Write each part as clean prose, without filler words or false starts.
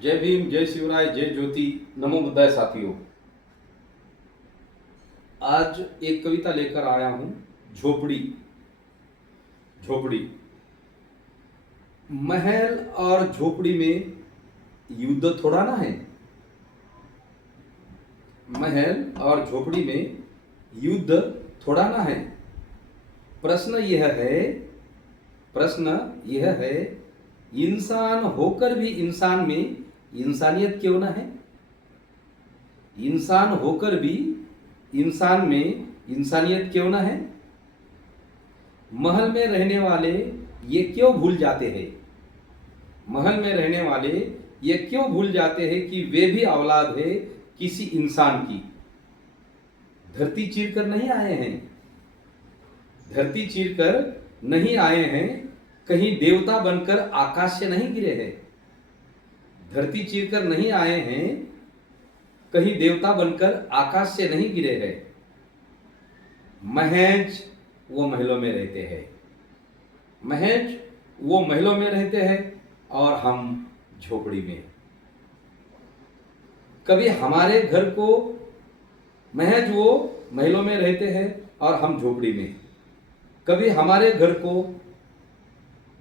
जय भीम, जय शिवराय, जय ज्योति, नमो बुद्धाय साथियों। आज एक कविता लेकर आया हूं, झोपड़ी। झोपड़ी, महल और झोपड़ी में युद्ध थोड़ा ना है। महल और झोपड़ी में युद्ध थोड़ा ना है। प्रश्न यह है, इंसान होकर भी इंसान में इंसानियत क्यों ना है। इंसान होकर भी इंसान में इंसानियत क्यों ना है। महल में रहने वाले ये क्यों भूल जाते हैं। महल में रहने वाले ये क्यों भूल जाते हैं कि वे भी औलाद है किसी इंसान की। धरती चीर कर नहीं आए हैं। धरती चीर कर नहीं आए हैं, कहीं देवता बनकर आकाश से नहीं गिरे हैं। धरती चीर कर नहीं आए हैं, कहीं देवता बनकर आकाश से नहीं गिरे हैं। महज वो महलों में रहते हैं। महज वो महलों में रहते हैं और हम झोपड़ी में। कभी हमारे घर को महज वो महलों में रहते हैं और हम झोपड़ी में। कभी हमारे घर को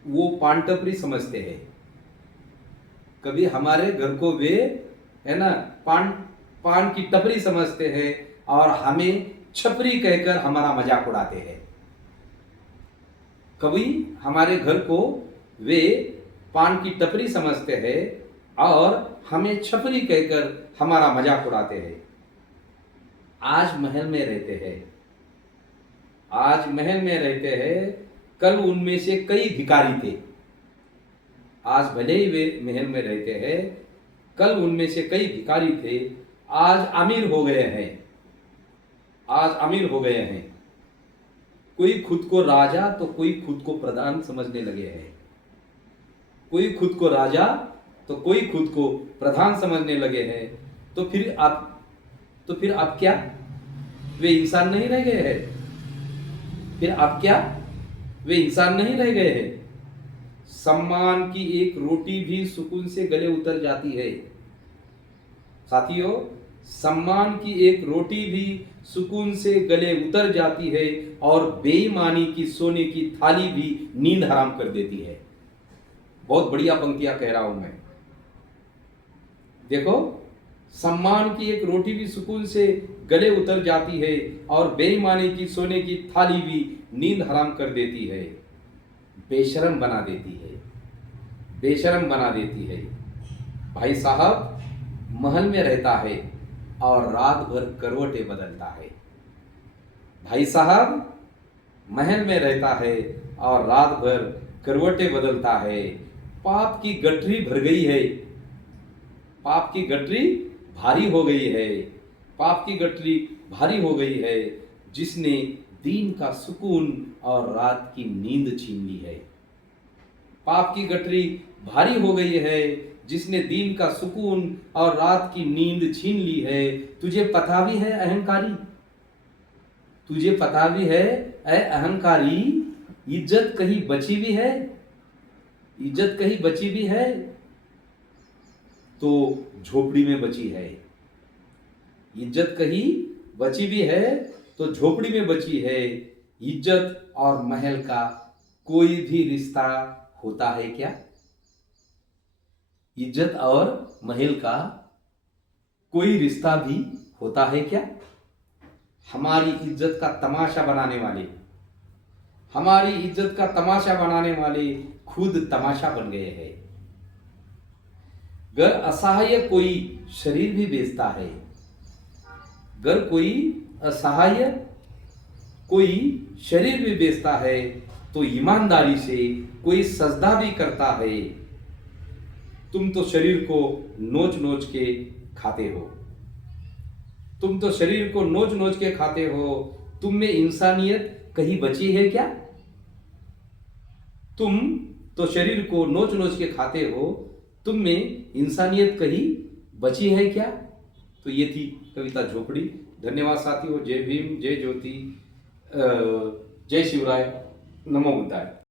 वो पान टपरी समझते हैं। कभी हमारे घर को वे है ना पान की टपरी समझते हैं और हमें छपरी कहकर हमारा मजाक उड़ाते हैं। कभी हमारे घर को वे पान की टपरी समझते हैं और हमें छपरी कहकर हमारा मजाक उड़ाते हैं। आज महल में रहते हैं। आज महल में रहते हैं, कल उनमें से कई भिखारी थे। आज भले ही वे महल में रहते हैं, कल उनमें से कई भिखारी थे। आज अमीर हो गए हैं। आज अमीर हो गए हैं। कोई खुद को राजा तो कोई खुद को प्रधान समझने लगे हैं। कोई खुद को राजा तो कोई खुद को प्रधान समझने लगे हैं। तो फिर अब क्या वे इंसान नहीं रह गए हैं। फिर अब क्या वे इंसान नहीं रह गए हैं। सम्मान की एक रोटी भी सुकून से गले उतर जाती है। साथियों, सम्मान की एक रोटी भी सुकून से गले उतर जाती है और बेईमानी की सोने की थाली भी नींद हराम कर देती है। बहुत बढ़िया पंक्तियां कह रहा हूं मैं। देखो, सम्मान की एक रोटी भी सुकून से गले उतर जाती है और बेईमानी की सोने की थाली भी नींद हराम कर देती है। बेशरम बना देती है। बेशरम बना देती है। भाई साहब महल में रहता है और रात भर करवटें बदलता है। भाई साहब महल में रहता है और रात भर करवटें बदलता है। पाप की गठरी भर गई है। पाप की गठरी भारी हो गई है। पाप की गठरी भारी हो गई है, जिसने दिन का सुकून और रात की नींद छीन ली है। पाप की गठरी भारी हो गई है, जिसने दिन का सुकून और रात की नींद छीन ली है। तुझे पता भी है अहंकारी, तुझे पता भी है ऐ अहंकारी, इज्जत कहीं बची भी है। इज्जत कहीं बची भी है तो झोपड़ी में बची है। इज्जत कहीं बची भी है तो झोपड़ी में बची है। इज्जत और महल का कोई भी रिश्ता होता है क्या। इज्जत और महल का कोई रिश्ता भी होता है क्या। हमारी इज्जत का तमाशा बनाने वाले, हमारी इज्जत का तमाशा बनाने वाले खुद तमाशा बन गए हैं। गर असहाय कोई शरीर भी बेचता है। गर कोई असहाय कोई शरीर भी बेचता है तो ईमानदारी से कोई सजदा भी करता है। तुम तो शरीर को नोच नोच के खाते हो। तुम तो शरीर को नोच नोच के खाते हो। तुम में इंसानियत कहीं बची है क्या। तुम तो शरीर को नोच नोच के खाते हो। तुम में इंसानियत कहीं बची है क्या। तो ये थी कविता झोपड़ी। धन्यवाद साथियों। जय भीम, जय ज्योति, जय शिवराय, नमो बुद्धाय।